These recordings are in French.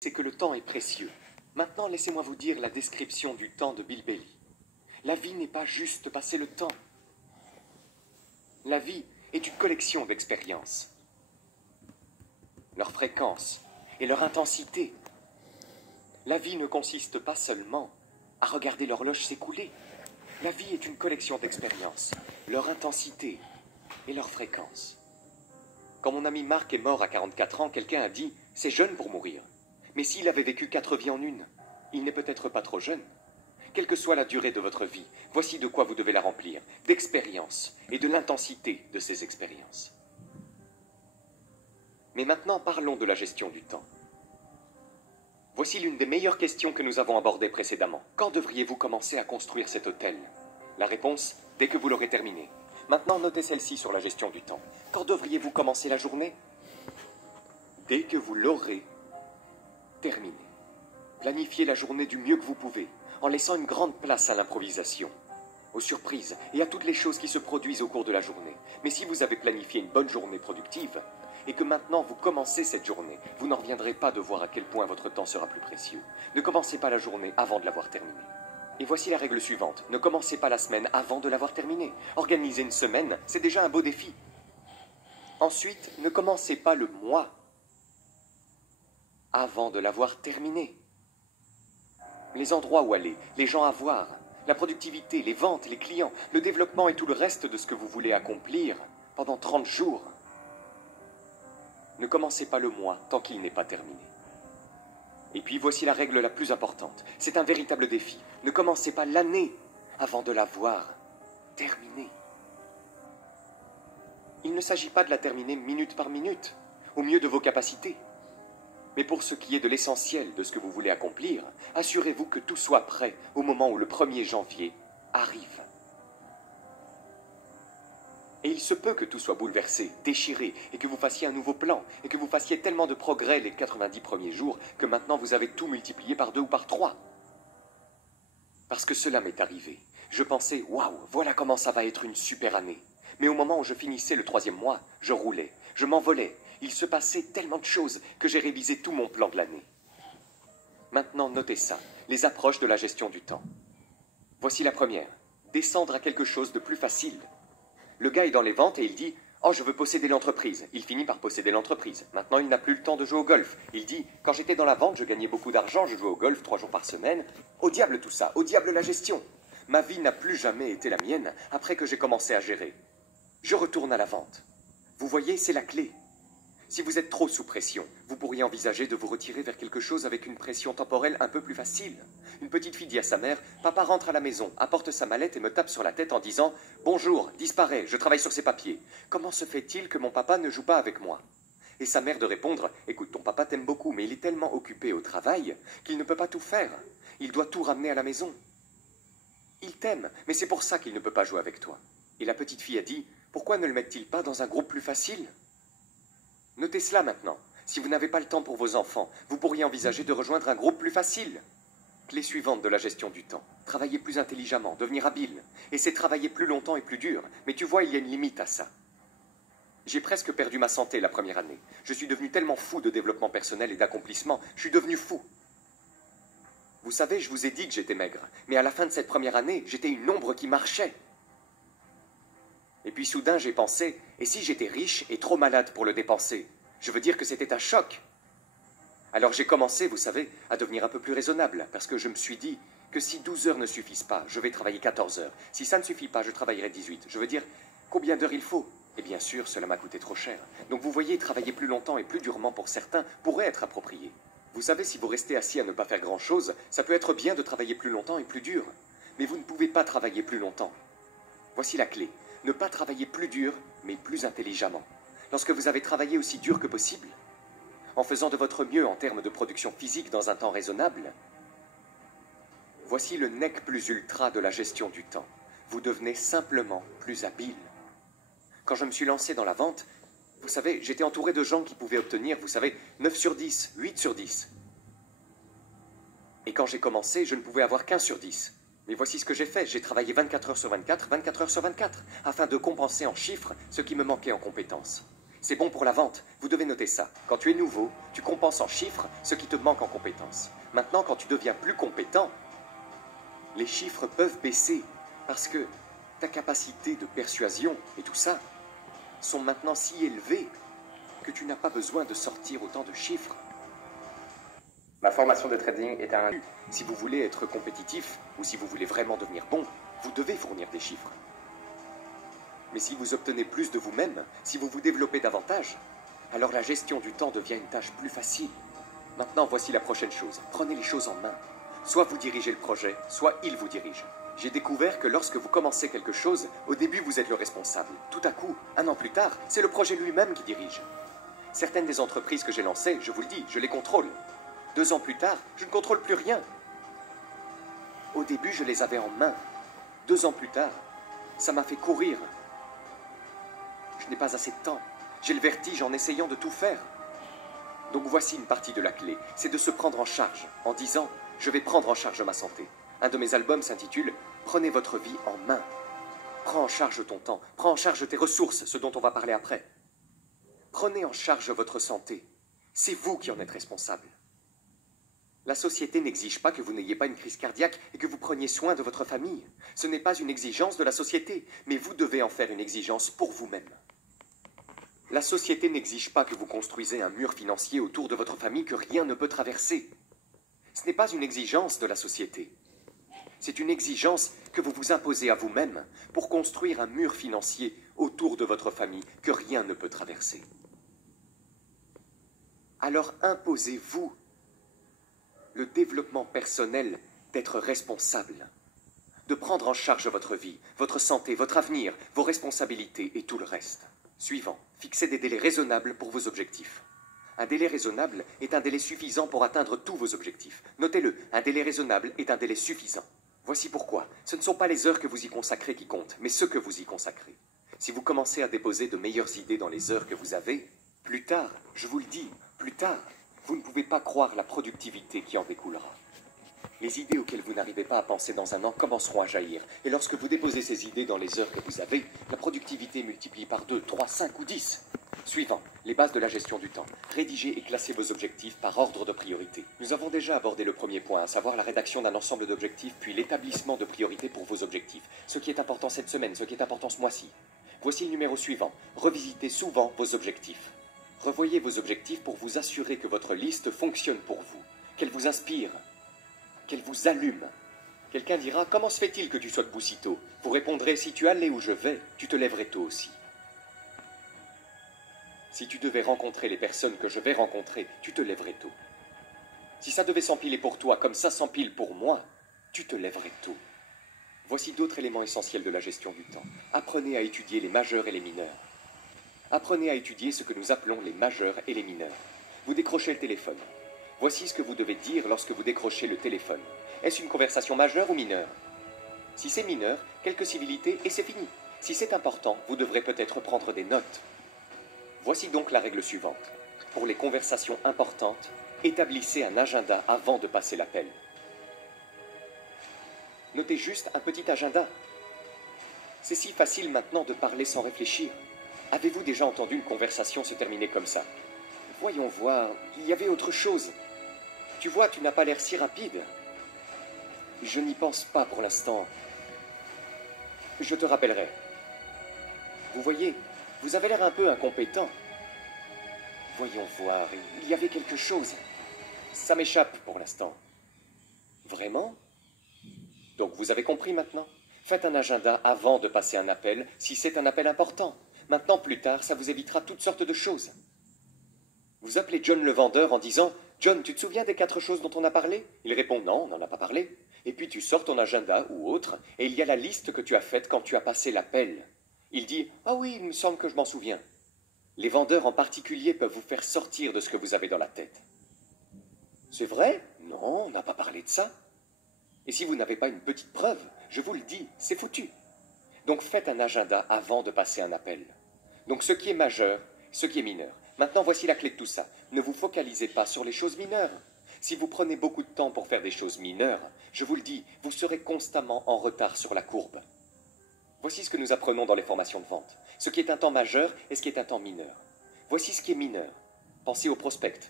c'est que le temps est précieux. Maintenant, laissez-moi vous dire la description du temps de Bilbeli. La vie n'est pas juste passer le temps. La vie est une collection d'expériences. Leur fréquence et leur intensité. La vie ne consiste pas seulement à regarder l'horloge s'écouler. La vie est une collection d'expériences, leur intensité et leur fréquence. Quand mon ami Marc est mort à 44 ans, quelqu'un a dit « c'est jeune pour mourir ». Mais s'il avait vécu 4 vies en une, il n'est peut-être pas trop jeune. Quelle que soit la durée de votre vie, voici de quoi vous devez la remplir, d'expériences et de l'intensité de ces expériences. Mais maintenant, parlons de la gestion du temps. Voici l'une des meilleures questions que nous avons abordées précédemment. Quand devriez-vous commencer à construire cet hôtel? La réponse, dès que vous l'aurez terminé. Maintenant, notez celle-ci sur la gestion du temps. Quand devriez-vous commencer la journée? Dès que vous l'aurez terminé. Planifiez la journée du mieux que vous pouvez, en laissant une grande place à l'improvisation, aux surprises et à toutes les choses qui se produisent au cours de la journée. Mais si vous avez planifié une bonne journée productive, et que maintenant vous commencez cette journée, vous n'en reviendrez pas de voir à quel point votre temps sera plus précieux. Ne commencez pas la journée avant de l'avoir terminée. Et voici la règle suivante, ne commencez pas la semaine avant de l'avoir terminée. Organiser une semaine, c'est déjà un beau défi. Ensuite, ne commencez pas le mois avant de l'avoir terminé. Les endroits où aller, les gens à voir, la productivité, les ventes, les clients, le développement et tout le reste de ce que vous voulez accomplir pendant 30 jours. Ne commencez pas le mois tant qu'il n'est pas terminé. Et puis voici la règle la plus importante. C'est un véritable défi. Ne commencez pas l'année avant de l'avoir terminée. Il ne s'agit pas de la terminer minute par minute, au mieux de vos capacités. Mais pour ce qui est de l'essentiel de ce que vous voulez accomplir, assurez-vous que tout soit prêt au moment où le 1er janvier arrive. Et il se peut que tout soit bouleversé, déchiré, et que vous fassiez un nouveau plan, et que vous fassiez tellement de progrès les 90 premiers jours, que maintenant vous avez tout multiplié par 2 ou par 3. Parce que cela m'est arrivé. Je pensais, waouh, voilà comment ça va être une super année. Mais au moment où je finissais le 3e mois, je roulais, je m'envolais. Il se passait tellement de choses que j'ai révisé tout mon plan de l'année. Maintenant, notez ça, les approches de la gestion du temps. Voici la première, descendre à quelque chose de plus facile. Le gars est dans les ventes et il dit « Oh, je veux posséder l'entreprise ». Il finit par posséder l'entreprise. Maintenant, il n'a plus le temps de jouer au golf. Il dit « Quand j'étais dans la vente, je gagnais beaucoup d'argent, je jouais au golf 3 jours par semaine. Au diable tout ça, au diable la gestion. Ma vie n'a plus jamais été la mienne après que j'ai commencé à gérer. Je retourne à la vente. Vous voyez, c'est la clé. Si vous êtes trop sous pression, vous pourriez envisager de vous retirer vers quelque chose avec une pression temporelle un peu plus facile. Une petite fille dit à sa mère « Papa rentre à la maison, apporte sa mallette et me tape sur la tête en disant « Bonjour, disparaît, je travaille sur ces papiers. Comment se fait-il que mon papa ne joue pas avec moi ?» Et sa mère de répondre « Écoute, ton papa t'aime beaucoup, mais il est tellement occupé au travail qu'il ne peut pas tout faire. Il doit tout ramener à la maison. Il t'aime, mais c'est pour ça qu'il ne peut pas jouer avec toi. » Et la petite fille a dit « Pourquoi ne le met-il pas dans un groupe plus facile ?» Notez cela maintenant. Si vous n'avez pas le temps pour vos enfants, vous pourriez envisager de rejoindre un groupe plus facile. Clé suivante de la gestion du temps. Travailler plus intelligemment, devenir habile. Et c'est travailler plus longtemps et plus dur. Mais tu vois, il y a une limite à ça. J'ai presque perdu ma santé la première année. Je suis devenu tellement fou de développement personnel et d'accomplissement. Je suis devenu fou. Vous savez, je vous ai dit que j'étais maigre. Mais à la fin de cette première année, j'étais une ombre qui marchait. Et puis soudain, j'ai pensé, et si j'étais riche et trop malade pour le dépenser? Je veux dire que c'était un choc. Alors j'ai commencé, vous savez, à devenir un peu plus raisonnable, parce que je me suis dit que si 12 heures ne suffisent pas, je vais travailler 14 heures. Si ça ne suffit pas, je travaillerai 18. Je veux dire, combien d'heures il faut? Et bien sûr, cela m'a coûté trop cher. Donc vous voyez, travailler plus longtemps et plus durement pour certains pourrait être approprié. Vous savez, si vous restez assis à ne pas faire grand-chose, ça peut être bien de travailler plus longtemps et plus dur. Mais vous ne pouvez pas travailler plus longtemps. Voici la clé. Ne pas travailler plus dur, mais plus intelligemment. Lorsque vous avez travaillé aussi dur que possible, en faisant de votre mieux en termes de production physique dans un temps raisonnable, voici le nec plus ultra de la gestion du temps. Vous devenez simplement plus habile. Quand je me suis lancé dans la vente, vous savez, j'étais entouré de gens qui pouvaient obtenir, vous savez, 9 sur 10, 8 sur 10. Et quand j'ai commencé, je ne pouvais avoir qu'1 sur 10. Mais voici ce que j'ai fait, j'ai travaillé 24 heures sur 24, 24 heures sur 24, afin de compenser en chiffres ce qui me manquait en compétences. C'est bon pour la vente, vous devez noter ça. Quand tu es nouveau, tu compenses en chiffres ce qui te manque en compétences. Maintenant, quand tu deviens plus compétent, les chiffres peuvent baisser parce que ta capacité de persuasion et tout ça sont maintenant si élevées que tu n'as pas besoin de sortir autant de chiffres. Ma formation de trading est un... Si vous voulez être compétitif ou si vous voulez vraiment devenir bon, vous devez fournir des chiffres. Mais si vous obtenez plus de vous-même, si vous vous développez davantage, alors la gestion du temps devient une tâche plus facile. Maintenant, voici la prochaine chose. Prenez les choses en main. Soit vous dirigez le projet, soit il vous dirige. J'ai découvert que lorsque vous commencez quelque chose, au début vous êtes le responsable. Tout à coup, 1 an plus tard, c'est le projet lui-même qui dirige. Certaines des entreprises que j'ai lancées, je vous le dis, je les contrôle. 2 ans plus tard, je ne contrôle plus rien. Au début, je les avais en main. 2 ans plus tard, ça m'a fait courir. Je n'ai pas assez de temps. J'ai le vertige en essayant de tout faire. Donc voici une partie de la clé, c'est de se prendre en charge, en disant « je vais prendre en charge ma santé ». Un de mes albums s'intitule « Prenez votre vie en main ». Prends en charge ton temps, prends en charge tes ressources, ce dont on va parler après. Prenez en charge votre santé. C'est vous qui en êtes responsable. La société n'exige pas que vous n'ayez pas une crise cardiaque et que vous preniez soin de votre famille. Ce n'est pas une exigence de la société, mais vous devez en faire une exigence pour vous-même. La société n'exige pas que vous construisez un mur financier autour de votre famille que rien ne peut traverser. Ce n'est pas une exigence de la société. C'est une exigence que vous vous imposez à vous-même pour construire un mur financier autour de votre famille que rien ne peut traverser. Alors imposez-vous le développement personnel d'être responsable, de prendre en charge votre vie, votre santé, votre avenir, vos responsabilités et tout le reste. Suivant, fixez des délais raisonnables pour vos objectifs. Un délai raisonnable est un délai suffisant pour atteindre tous vos objectifs. Notez-le, un délai raisonnable est un délai suffisant. Voici pourquoi. Ce ne sont pas les heures que vous y consacrez qui comptent, mais ce que vous y consacrez. Si vous commencez à déposer de meilleures idées dans les heures que vous avez, plus tard, je vous le dis, plus tard, vous ne pouvez pas croire la productivité qui en découlera. Les idées auxquelles vous n'arrivez pas à penser dans un an commenceront à jaillir. Et lorsque vous déposez ces idées dans les heures que vous avez, la productivité multiplie par 2, 3, 5 ou 10. Suivant, les bases de la gestion du temps. Rédigez et classez vos objectifs par ordre de priorité. Nous avons déjà abordé le premier point, à savoir la rédaction d'un ensemble d'objectifs, puis l'établissement de priorités pour vos objectifs. Ce qui est important cette semaine, ce qui est important ce mois-ci. Voici le numéro suivant. Revisitez souvent vos objectifs. Revoyez vos objectifs pour vous assurer que votre liste fonctionne pour vous, qu'elle vous inspire, qu'elle vous allume. Quelqu'un dira « Comment se fait-il que tu sois debout si tôt ?» Vous répondrez « Si tu allais où je vais, tu te lèverais tôt aussi. » Si tu devais rencontrer les personnes que je vais rencontrer, tu te lèverais tôt. Si ça devait s'empiler pour toi comme ça s'empile pour moi, tu te lèverais tôt. Voici d'autres éléments essentiels de la gestion du temps. Apprenez à étudier les majeurs et les mineurs. Apprenez à étudier ce que nous appelons les majeurs et les mineurs. Vous décrochez le téléphone. Voici ce que vous devez dire lorsque vous décrochez le téléphone. Est-ce une conversation majeure ou mineure? Si c'est mineur, quelques civilités et c'est fini. Si c'est important, vous devrez peut-être prendre des notes. Voici donc la règle suivante. Pour les conversations importantes, établissez un agenda avant de passer l'appel. Notez juste un petit agenda. C'est si facile maintenant de parler sans réfléchir. Avez-vous déjà entendu une conversation se terminer comme ça? Voyons voir, il y avait autre chose. Tu vois, tu n'as pas l'air si rapide. Je n'y pense pas pour l'instant. Je te rappellerai. Vous voyez, vous avez l'air un peu incompétent. Voyons voir, il y avait quelque chose. Ça m'échappe pour l'instant. Vraiment? Donc vous avez compris maintenant? Faites un agenda avant de passer un appel, si c'est un appel important. Maintenant, plus tard, ça vous évitera toutes sortes de choses. Vous appelez John le vendeur en disant « John, tu te souviens des 4 choses dont on a parlé ?» Il répond « Non, on n'en a pas parlé. » Et puis tu sors ton agenda ou autre, et il y a la liste que tu as faite quand tu as passé l'appel. Il dit « Ah oui, il me semble que je m'en souviens. » Les vendeurs en particulier peuvent vous faire sortir de ce que vous avez dans la tête. C'est vrai? Non, on n'a pas parlé de ça. Et si vous n'avez pas une petite preuve, je vous le dis, c'est foutu. Donc faites un agenda avant de passer un appel. Donc ce qui est majeur, ce qui est mineur. Maintenant voici la clé de tout ça. Ne vous focalisez pas sur les choses mineures. Si vous prenez beaucoup de temps pour faire des choses mineures, je vous le dis, vous serez constamment en retard sur la courbe. Voici ce que nous apprenons dans les formations de vente. Ce qui est un temps majeur et ce qui est un temps mineur. Voici ce qui est mineur. Pensez au prospect.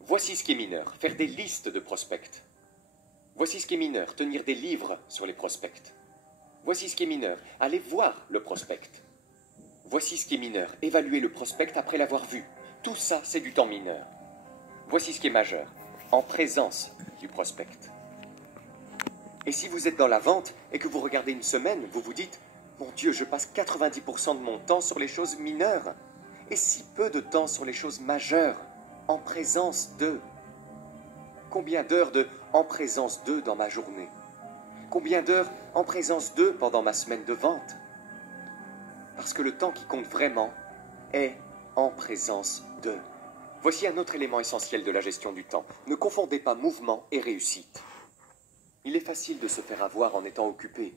Voici ce qui est mineur. Faire des listes de prospects. Voici ce qui est mineur. Tenir des livres sur les prospects. Voici ce qui est mineur. Aller voir le prospect. Voici ce qui est mineur. Évaluer le prospect après l'avoir vu. Tout ça, c'est du temps mineur. Voici ce qui est majeur. En présence du prospect. Et si vous êtes dans la vente et que vous regardez une semaine, vous vous dites « Mon Dieu, je passe 90% de mon temps sur les choses mineures et si peu de temps sur les choses majeures, en présence de... » Combien d'heures de « en présence de » dans ma journée? Combien d'heures en présence de pendant ma semaine de vente? Parce que le temps qui compte vraiment est en présence de. Voici un autre élément essentiel de la gestion du temps. Ne confondez pas mouvement et réussite. Il est facile de se faire avoir en étant occupé,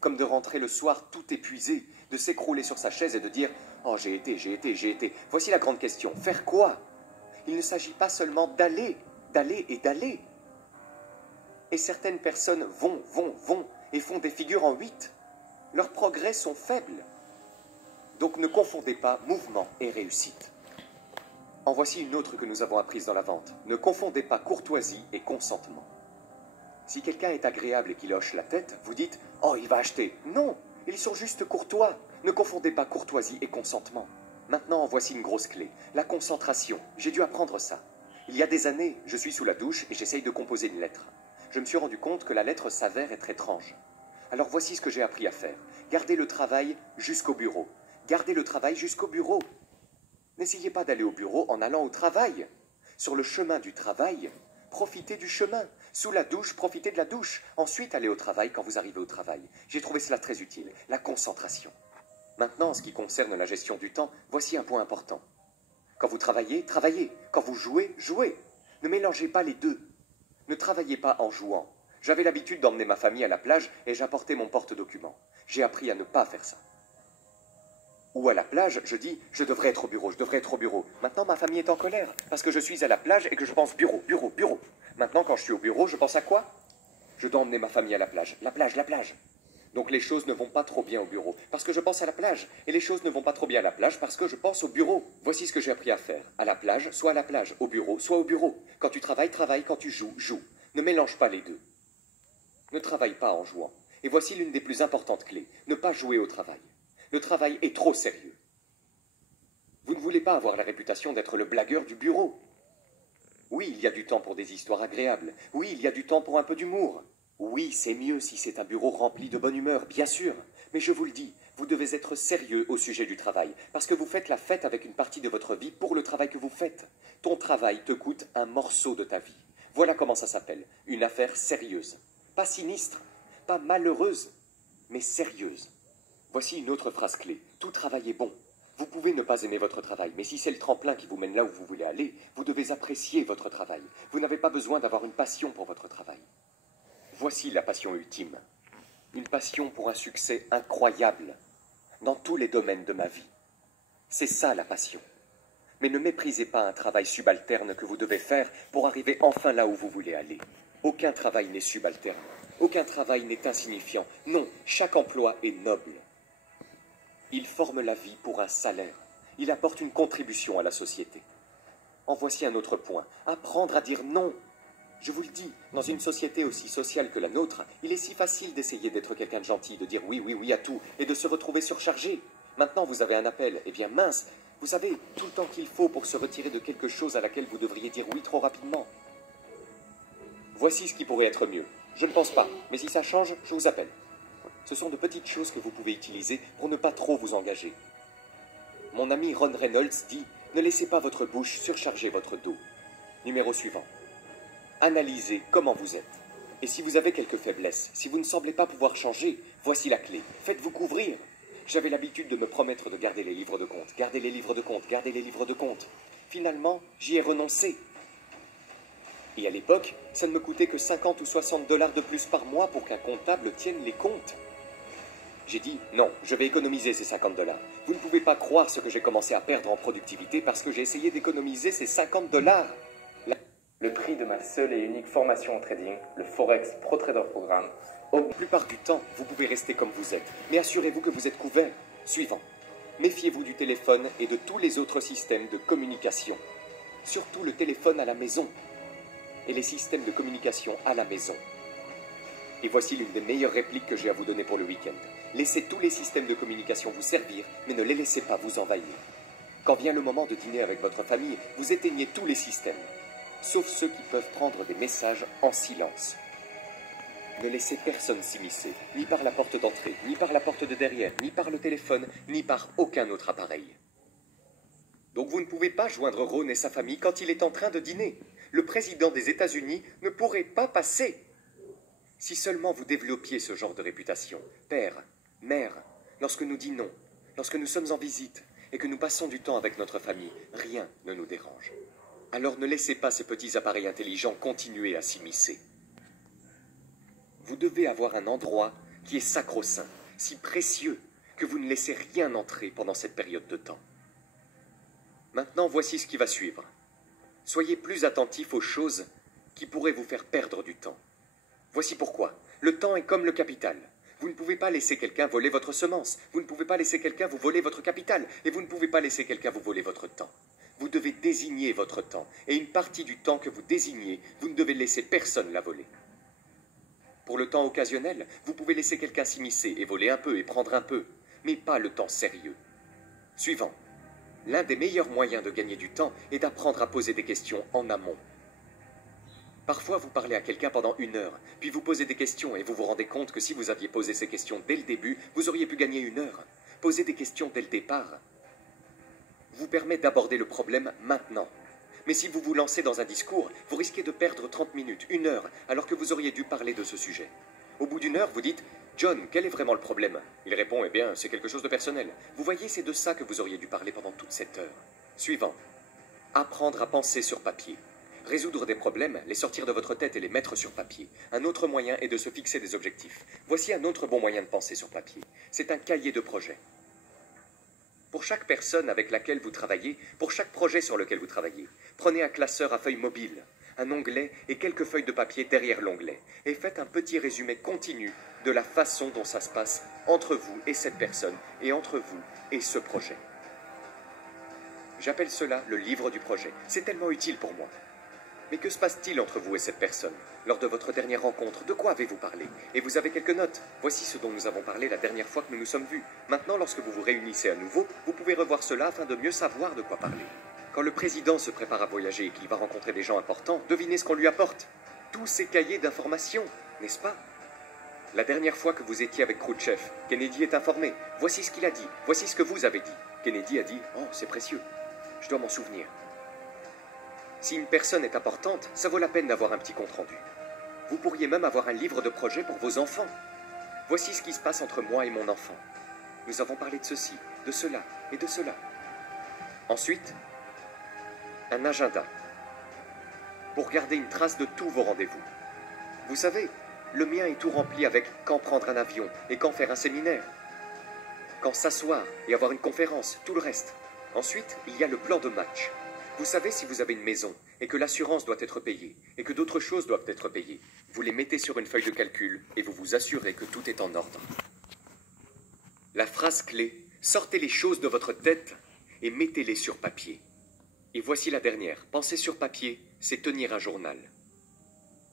comme de rentrer le soir tout épuisé, de s'écrouler sur sa chaise et de dire « Oh, j'ai été. » Voici la grande question. Faire quoi? Il ne s'agit pas seulement d'aller et d'aller. Et certaines personnes vont et font des figures en 8. Leurs progrès sont faibles. Donc ne confondez pas mouvement et réussite. En voici une autre que nous avons apprise dans la vente. Ne confondez pas courtoisie et consentement. Si quelqu'un est agréable et qu'il hoche la tête, vous dites « Oh, il va acheter !» Non, ils sont juste courtois. Ne confondez pas courtoisie et consentement. Maintenant, en voici une grosse clé. La concentration. J'ai dû apprendre ça. Il y a des années, je suis sous la douche et j'essaye de composer une lettre. Je me suis rendu compte que la lettre s'avère être étrange. Alors voici ce que j'ai appris à faire. Gardez le travail jusqu'au bureau. Gardez le travail jusqu'au bureau. N'essayez pas d'aller au bureau en allant au travail. Sur le chemin du travail, profitez du chemin. Sous la douche, profitez de la douche. Ensuite, allez au travail quand vous arrivez au travail. J'ai trouvé cela très utile, la concentration. Maintenant, en ce qui concerne la gestion du temps, voici un point important. Quand vous travaillez, travaillez. Quand vous jouez, jouez. Ne mélangez pas les deux. Ne travaillez pas en jouant. J'avais l'habitude d'emmener ma famille à la plage et j'apportais mon porte-documents. J'ai appris à ne pas faire ça. Ou à la plage, je dis « je devrais être au bureau, je devrais être au bureau ». Maintenant, ma famille est en colère parce que je suis à la plage et que je pense bureau, bureau, bureau. Maintenant, quand je suis au bureau, je pense à quoi? Je dois emmener ma famille à la plage. La plage, la plage. Donc les choses ne vont pas trop bien au bureau parce que je pense à la plage. Et les choses ne vont pas trop bien à la plage parce que je pense au bureau. Voici ce que j'ai appris à faire. À la plage, soit à la plage. Au bureau, soit au bureau. Quand tu travailles, travaille. Quand tu joues, joue. Ne mélange pas les deux. Ne travaille pas en jouant. Et voici l'une des plus importantes clés. Ne pas jouer au travail. Le travail est trop sérieux. Vous ne voulez pas avoir la réputation d'être le blagueur du bureau. Oui, il y a du temps pour des histoires agréables. Oui, il y a du temps pour un peu d'humour. Oui, c'est mieux si c'est un bureau rempli de bonne humeur, bien sûr. Mais je vous le dis, vous devez être sérieux au sujet du travail, parce que vous faites la fête avec une partie de votre vie pour le travail que vous faites. Ton travail te coûte un morceau de ta vie. Voilà comment ça s'appelle, une affaire sérieuse. Pas sinistre, pas malheureuse, mais sérieuse. Voici une autre phrase clé. Tout travail est bon. Vous pouvez ne pas aimer votre travail, mais si c'est le tremplin qui vous mène là où vous voulez aller, vous devez apprécier votre travail. Vous n'avez pas besoin d'avoir une passion pour votre travail. Voici la passion ultime. Une passion pour un succès incroyable dans tous les domaines de ma vie. C'est ça la passion. Mais ne méprisez pas un travail subalterne que vous devez faire pour arriver enfin là où vous voulez aller. Aucun travail n'est subalterne. Aucun travail n'est insignifiant. Non, chaque emploi est noble. Il forme la vie pour un salaire. Il apporte une contribution à la société. En voici un autre point. Apprendre à dire non. Je vous le dis, dans une société aussi sociale que la nôtre, il est si facile d'essayer d'être quelqu'un de gentil, de dire oui, oui, oui à tout, et de se retrouver surchargé. Maintenant, vous avez un appel. Eh bien, mince, vous savez, tout le temps qu'il faut pour se retirer de quelque chose à laquelle vous devriez dire oui trop rapidement. Voici ce qui pourrait être mieux. Je ne pense pas, mais si ça change, je vous appelle. Ce sont de petites choses que vous pouvez utiliser pour ne pas trop vous engager. Mon ami Ron Reynolds dit « Ne laissez pas votre bouche surcharger votre dos ». Numéro suivant. Analysez comment vous êtes. Et si vous avez quelques faiblesses, si vous ne semblez pas pouvoir changer, voici la clé. Faites-vous couvrir. J'avais l'habitude de me promettre de garder les livres de compte, garder les livres de compte, garder les livres de compte. Finalement, j'y ai renoncé. Et à l'époque, ça ne me coûtait que 50 ou 60 $ de plus par mois pour qu'un comptable tienne les comptes. J'ai dit, non, je vais économiser ces 50 $. Vous ne pouvez pas croire ce que j'ai commencé à perdre en productivité parce que j'ai essayé d'économiser ces 50 $. Le prix de ma seule et unique formation en trading, le Forex Pro Trader Programme. La plupart du temps, vous pouvez rester comme vous êtes, mais assurez-vous que vous êtes couvert. Suivant. Méfiez-vous du téléphone et de tous les autres systèmes de communication. Surtout le téléphone à la maison et les systèmes de communication à la maison. Et voici l'une des meilleures répliques que j'ai à vous donner pour le week-end. Laissez tous les systèmes de communication vous servir, mais ne les laissez pas vous envahir. Quand vient le moment de dîner avec votre famille, vous éteignez tous les systèmes, sauf ceux qui peuvent prendre des messages en silence. Ne laissez personne s'immiscer, ni par la porte d'entrée, ni par la porte de derrière, ni par le téléphone, ni par aucun autre appareil. Donc vous ne pouvez pas joindre Ron et sa famille quand il est en train de dîner. Le président des États-Unis ne pourrait pas passer. Si seulement vous développiez ce genre de réputation, père, mère, lorsque nous dînons, lorsque nous sommes en visite et que nous passons du temps avec notre famille, rien ne nous dérange. Alors ne laissez pas ces petits appareils intelligents continuer à s'immiscer. Vous devez avoir un endroit qui est sacro-saint, si précieux, que vous ne laissez rien entrer pendant cette période de temps. Maintenant, voici ce qui va suivre. Soyez plus attentifs aux choses qui pourraient vous faire perdre du temps. Voici pourquoi. Le temps est comme le capital. Vous ne pouvez pas laisser quelqu'un voler votre semence. Vous ne pouvez pas laisser quelqu'un vous voler votre capital. Et vous ne pouvez pas laisser quelqu'un vous voler votre temps. Vous devez désigner votre temps. Et une partie du temps que vous désignez, vous ne devez laisser personne la voler. Pour le temps occasionnel, vous pouvez laisser quelqu'un s'immiscer et voler un peu et prendre un peu, mais pas le temps sérieux. Suivant. L'un des meilleurs moyens de gagner du temps est d'apprendre à poser des questions en amont. Parfois, vous parlez à quelqu'un pendant 1 heure, puis vous posez des questions et vous vous rendez compte que si vous aviez posé ces questions dès le début, vous auriez pu gagner 1 heure. Poser des questions dès le départ vous permet d'aborder le problème maintenant. Mais si vous vous lancez dans un discours, vous risquez de perdre 30 minutes, 1 heure, alors que vous auriez dû parler de ce sujet. Au bout d'1 heure, vous dites « John, quel est vraiment le problème ?» Il répond « Eh bien, c'est quelque chose de personnel. » Vous voyez, c'est de ça que vous auriez dû parler pendant toute cette heure. Suivant. Apprendre à penser sur papier. Résoudre des problèmes, les sortir de votre tête et les mettre sur papier. Un autre moyen est de se fixer des objectifs. Voici un autre bon moyen de penser sur papier. C'est un cahier de projet. Pour chaque personne avec laquelle vous travaillez, pour chaque projet sur lequel vous travaillez, prenez un classeur à feuilles mobiles, un onglet et quelques feuilles de papier derrière l'onglet, et faites un petit résumé continu de la façon dont ça se passe entre vous et cette personne, et entre vous et ce projet. J'appelle cela le livre du projet. C'est tellement utile pour moi. Mais que se passe-t-il entre vous et cette personne? Lors de votre dernière rencontre, de quoi avez-vous parlé? Et vous avez quelques notes. Voici ce dont nous avons parlé la dernière fois que nous nous sommes vus. Maintenant, lorsque vous vous réunissez à nouveau, vous pouvez revoir cela afin de mieux savoir de quoi parler. Quand le président se prépare à voyager et qu'il va rencontrer des gens importants, devinez ce qu'on lui apporte. Tous ces cahiers d'informations, n'est-ce pas? La dernière fois que vous étiez avec Khrouchtchev, Kennedy est informé. Voici ce qu'il a dit. Voici ce que vous avez dit. Kennedy a dit « Oh, c'est précieux. Je dois m'en souvenir. » Si une personne est importante, ça vaut la peine d'avoir un petit compte-rendu. Vous pourriez même avoir un livre de projet pour vos enfants. Voici ce qui se passe entre moi et mon enfant. Nous avons parlé de ceci, de cela et de cela. Ensuite, un agenda pour garder une trace de tous vos rendez-vous. Vous savez, le mien est tout rempli avec quand prendre un avion et quand faire un séminaire, quand s'asseoir et avoir une conférence, tout le reste. Ensuite, il y a le plan de match. Vous savez si vous avez une maison et que l'assurance doit être payée et que d'autres choses doivent être payées. Vous les mettez sur une feuille de calcul et vous vous assurez que tout est en ordre. La phrase clé, sortez les choses de votre tête et mettez-les sur papier. Et voici la dernière. Penser sur papier, c'est tenir un journal.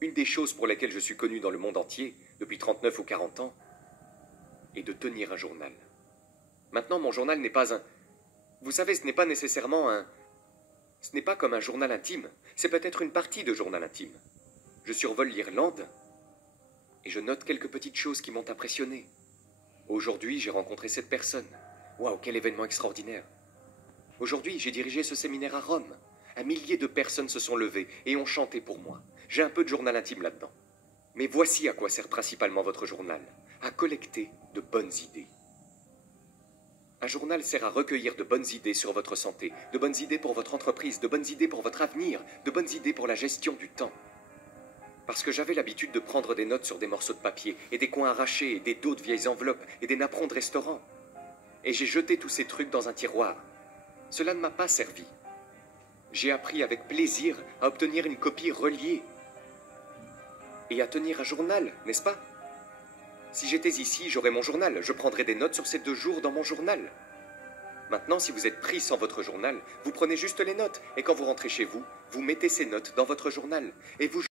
Une des choses pour lesquelles je suis connu dans le monde entier, depuis 39 ou 40 ans, est de tenir un journal. Maintenant, mon journal n'est pas un... Vous savez, ce n'est pas nécessairement un... Ce n'est pas comme un journal intime, c'est peut-être une partie de journal intime. Je survole l'Irlande et je note quelques petites choses qui m'ont impressionné. Aujourd'hui, j'ai rencontré cette personne. Waouh, quel événement extraordinaire. Aujourd'hui, j'ai dirigé ce séminaire à Rome. 1 millier de personnes se sont levées et ont chanté pour moi. J'ai un peu de journal intime là-dedans. Mais voici à quoi sert principalement votre journal. À collecter de bonnes idées. Un journal sert à recueillir de bonnes idées sur votre santé, de bonnes idées pour votre entreprise, de bonnes idées pour votre avenir, de bonnes idées pour la gestion du temps. Parce que j'avais l'habitude de prendre des notes sur des morceaux de papier, et des coins arrachés, et des dos de vieilles enveloppes, et des napperons de restaurant. Et j'ai jeté tous ces trucs dans un tiroir. Cela ne m'a pas servi. J'ai appris avec plaisir à obtenir une copie reliée. Et à tenir un journal, n'est-ce pas ? Si j'étais ici, j'aurais mon journal. Je prendrais des notes sur ces 2 jours dans mon journal. Maintenant, si vous êtes pris sans votre journal, vous prenez juste les notes, et quand vous rentrez chez vous, vous mettez ces notes dans votre journal, et vous